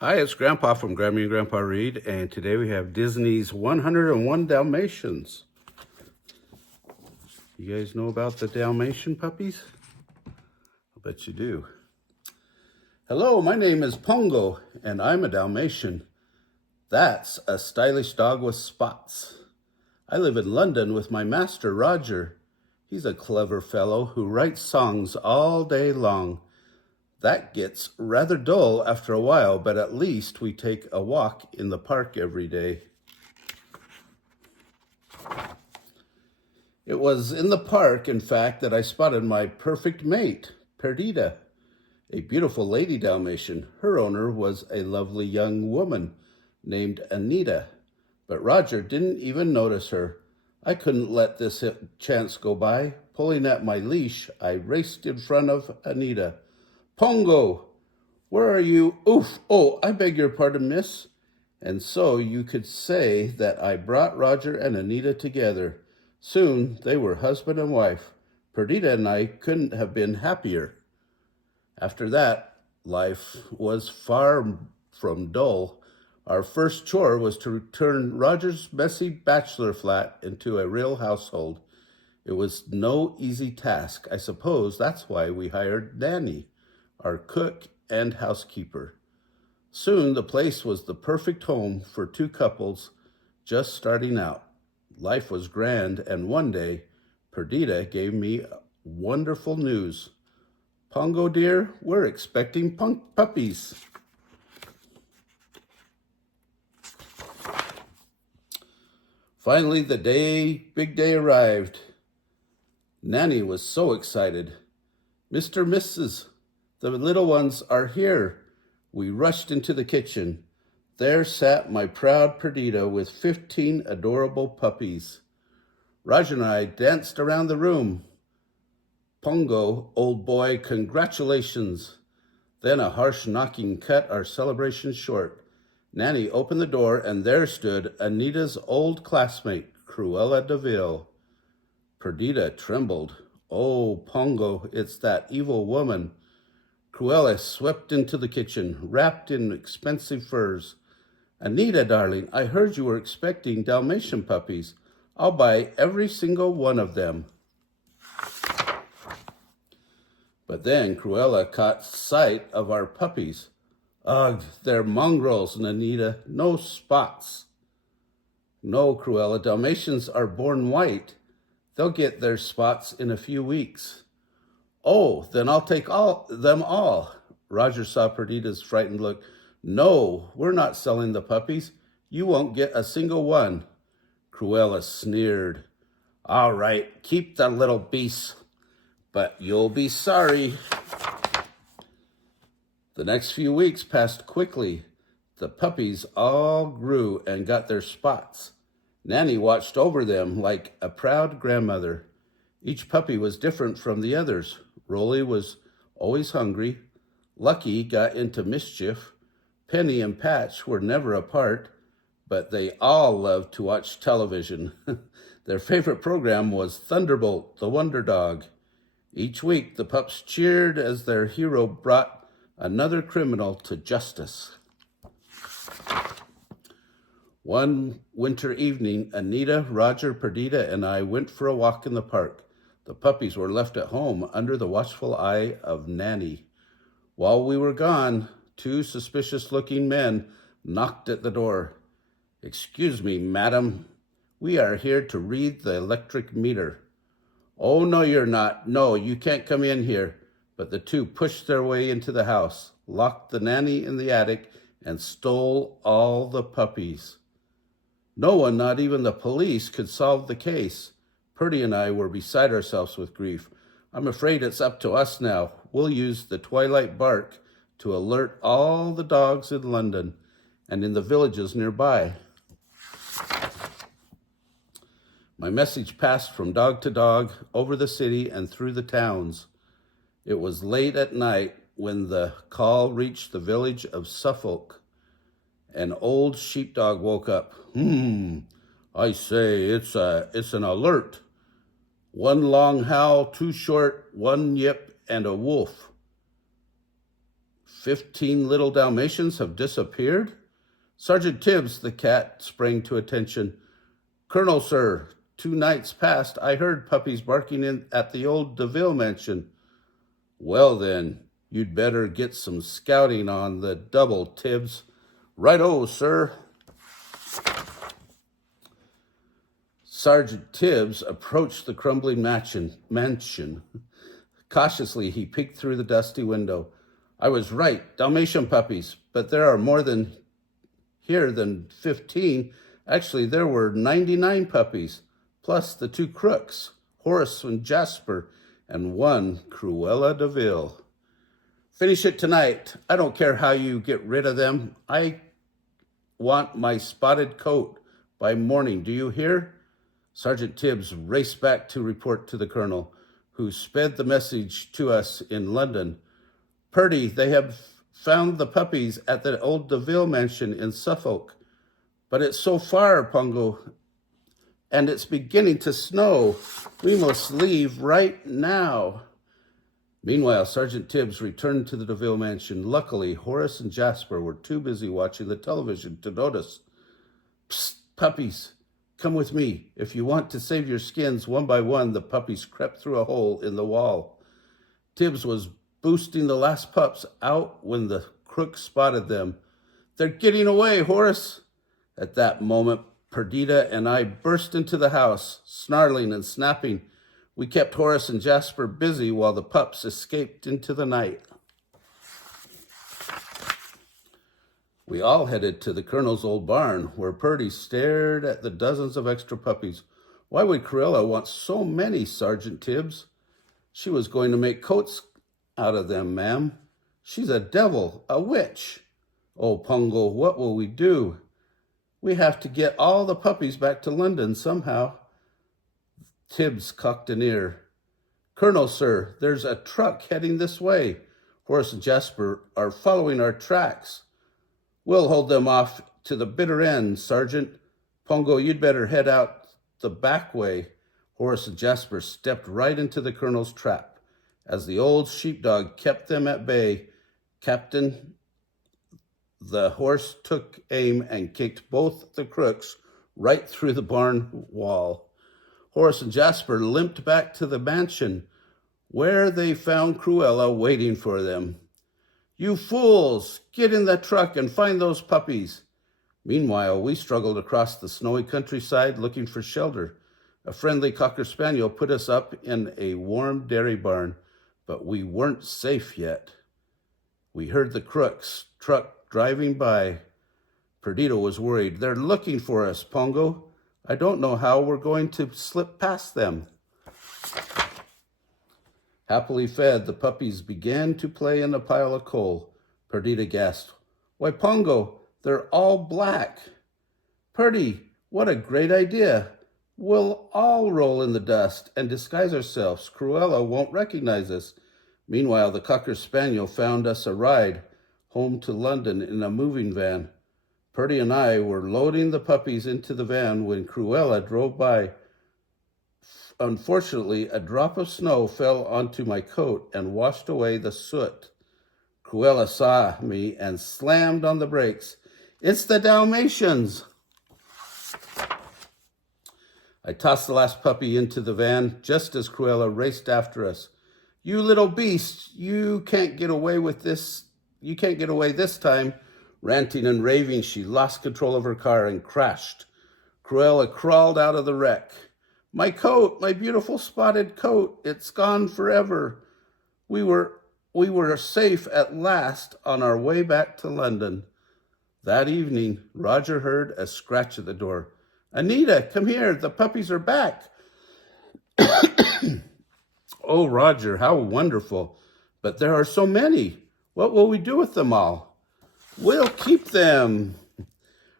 Hi, it's Grandpa from Grammy and Grandpa Read, and today we have Disney's 101 Dalmatians. You guys know about the Dalmatian puppies? I bet you do. Hello, my name is Pongo, and I'm a Dalmatian. That's a stylish dog with spots. I live in London with my master, Roger. He's a clever fellow who writes songs all day long. That gets rather dull after a while, but at least we take a walk in the park every day. It was in the park, in fact, that I spotted my perfect mate, Perdita, a beautiful lady Dalmatian. Her owner was a lovely young woman named Anita, but Roger didn't even notice her. I couldn't let this chance go by. Pulling at my leash, I raced in front of Anita. Pongo, where are you? Oof, oh, I beg your pardon, miss. And so you could say that I brought Roger and Anita together. Soon they were husband and wife. Perdita and I couldn't have been happier. After that, life was far from dull. Our first chore was to turn Roger's messy bachelor flat into a real household. It was no easy task. I suppose that's why we hired Nanny, our cook and housekeeper. Soon the place was the perfect home for two couples just starting out. Life was grand, and one day, Perdita gave me wonderful news. Pongo dear, we're expecting puppies. Finally, the big day arrived. Nanny was so excited. Mr. Mrs., the little ones are here. We rushed into the kitchen. There sat my proud Perdita with 15 adorable puppies. Roger and I danced around the room. Pongo, old boy, congratulations. Then a harsh knocking cut our celebration short. Nanny opened the door, and there stood Anita's old classmate, Cruella de Vil. Perdita trembled. Oh, Pongo, it's that evil woman. Cruella swept into the kitchen, wrapped in expensive furs. Anita, darling, I heard you were expecting Dalmatian puppies. I'll buy every single one of them. But then Cruella caught sight of our puppies. Ugh, they're mongrels, Anita, no spots. No, Cruella, Dalmatians are born white. They'll get their spots in a few weeks. Oh, then I'll take them all. Roger saw Perdita's frightened look. No, we're not selling the puppies. You won't get a single one. Cruella sneered. All right, keep the little beasts, but you'll be sorry. The next few weeks passed quickly. The puppies all grew and got their spots. Nanny watched over them like a proud grandmother. Each puppy was different from the others. Rolly was always hungry. Lucky got into mischief. Penny and Patch were never apart, but they all loved to watch television. Their favorite program was Thunderbolt, the Wonder Dog. Each week, the pups cheered as their hero brought another criminal to justice. One winter evening, Anita, Roger, Perdita, and I went for a walk in the park. The puppies were left at home under the watchful eye of Nanny. While we were gone, two suspicious-looking men knocked at the door. Excuse me, madam. We are here to read the electric meter. Oh, no, you're not. No, you can't come in here. But the two pushed their way into the house, locked the nanny in the attic, and stole all the puppies. No one, not even the police, could solve the case. Purdy and I were beside ourselves with grief. I'm afraid it's up to us now. We'll use the twilight bark to alert all the dogs in London and in the villages nearby. My message passed from dog to dog, over the city and through the towns. It was late at night when the call reached the village of Suffolk. An old sheepdog woke up. I say, it's an alert. One long howl, two short, one yip, and a wolf. 15 little Dalmatians have disappeared? Sergeant Tibbs, the cat, sprang to attention. Colonel, sir, 2 nights past I heard puppies barking in at the old DeVille mansion. Well then, you'd better get some scouting on the double, Tibbs. Right-o, sir. Sergeant Tibbs approached the crumbling mansion. Cautiously, he peeked through the dusty window. I was right, Dalmatian puppies, but there are more than 15. Actually, there were 99 puppies, plus the 2 crooks, Horace and Jasper, and 1 Cruella DeVille. Finish it tonight. I don't care how you get rid of them. I want my spotted coat by morning. Do you hear? Sergeant Tibbs raced back to report to the colonel, who sped the message to us in London. Purdy, they have found the puppies at the old DeVille mansion in Suffolk. But it's so far, Pongo, and it's beginning to snow. We must leave right now. Meanwhile, Sergeant Tibbs returned to the DeVille mansion. Luckily, Horace and Jasper were too busy watching the television to notice. Psst, puppies, come with me. If you want to save your skins, one by one, the puppies crept through a hole in the wall. Tibbs was boosting the last pups out when the crook spotted them. They're getting away, Horace. At that moment, Perdita and I burst into the house, snarling and snapping. We kept Horace and Jasper busy while the pups escaped into the night. We all headed to the colonel's old barn, where Purdy stared at the dozens of extra puppies. Why would Cruella want so many, Sergeant Tibbs? She was going to make coats out of them, ma'am. She's a devil, a witch. Oh, Pongo, what will we do? We have to get all the puppies back to London somehow. Tibbs cocked an ear. Colonel, sir, there's a truck heading this way. Horace and Jasper are following our tracks. We'll hold them off to the bitter end, Sergeant. Pongo, you'd better head out the back way. Horace and Jasper stepped right into the colonel's trap. As the old sheepdog kept them at bay, Captain, the horse took aim and kicked both the crooks right through the barn wall. Horace and Jasper limped back to the mansion, where they found Cruella waiting for them. You fools! Get in that truck and find those puppies. Meanwhile, we struggled across the snowy countryside looking for shelter. A friendly Cocker Spaniel put us up in a warm dairy barn, but we weren't safe yet. We heard the crooks' truck driving by. Perdita was worried. They're looking for us, Pongo. I don't know how we're going to slip past them. Happily fed, the puppies began to play in a pile of coal. Perdita gasped, Why, Pongo, they're all black. Purdy, what a great idea. We'll all roll in the dust and disguise ourselves. Cruella won't recognize us. Meanwhile, the Cocker Spaniel found us a ride home to London in a moving van. Purdy and I were loading the puppies into the van when Cruella drove by. Unfortunately, a drop of snow fell onto my coat and washed away the soot. Cruella saw me and slammed on the brakes. It's the Dalmatians! I tossed the last puppy into the van just as Cruella raced after us. You little beast, you can't get away this time. Ranting and raving, she lost control of her car and crashed. Cruella crawled out of the wreck. My coat, my beautiful spotted coat, it's gone forever. We were safe at last on our way back to London. That evening, Roger heard a scratch at the door. Anita, come here, the puppies are back. Oh, Roger, how wonderful. But there are so many. What will we do with them all? We'll keep them.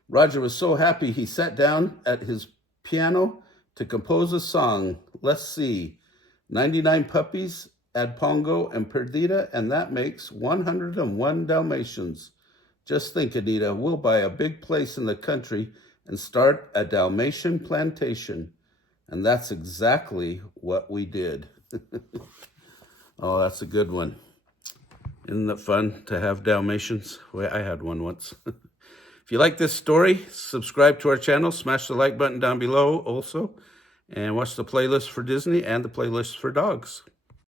Roger was so happy he sat down at his piano to compose a song. Let's see. 99 puppies, add Pongo and Perdita, and that makes 101 Dalmatians. Just think, Anita, we'll buy a big place in the country and start a Dalmatian plantation. And that's exactly what we did. Oh, that's a good one. Isn't that fun to have Dalmatians? Well, I had one once. If you like this story, subscribe to our channel, smash the like button down below also, and watch the playlist for Disney and the playlist for dogs.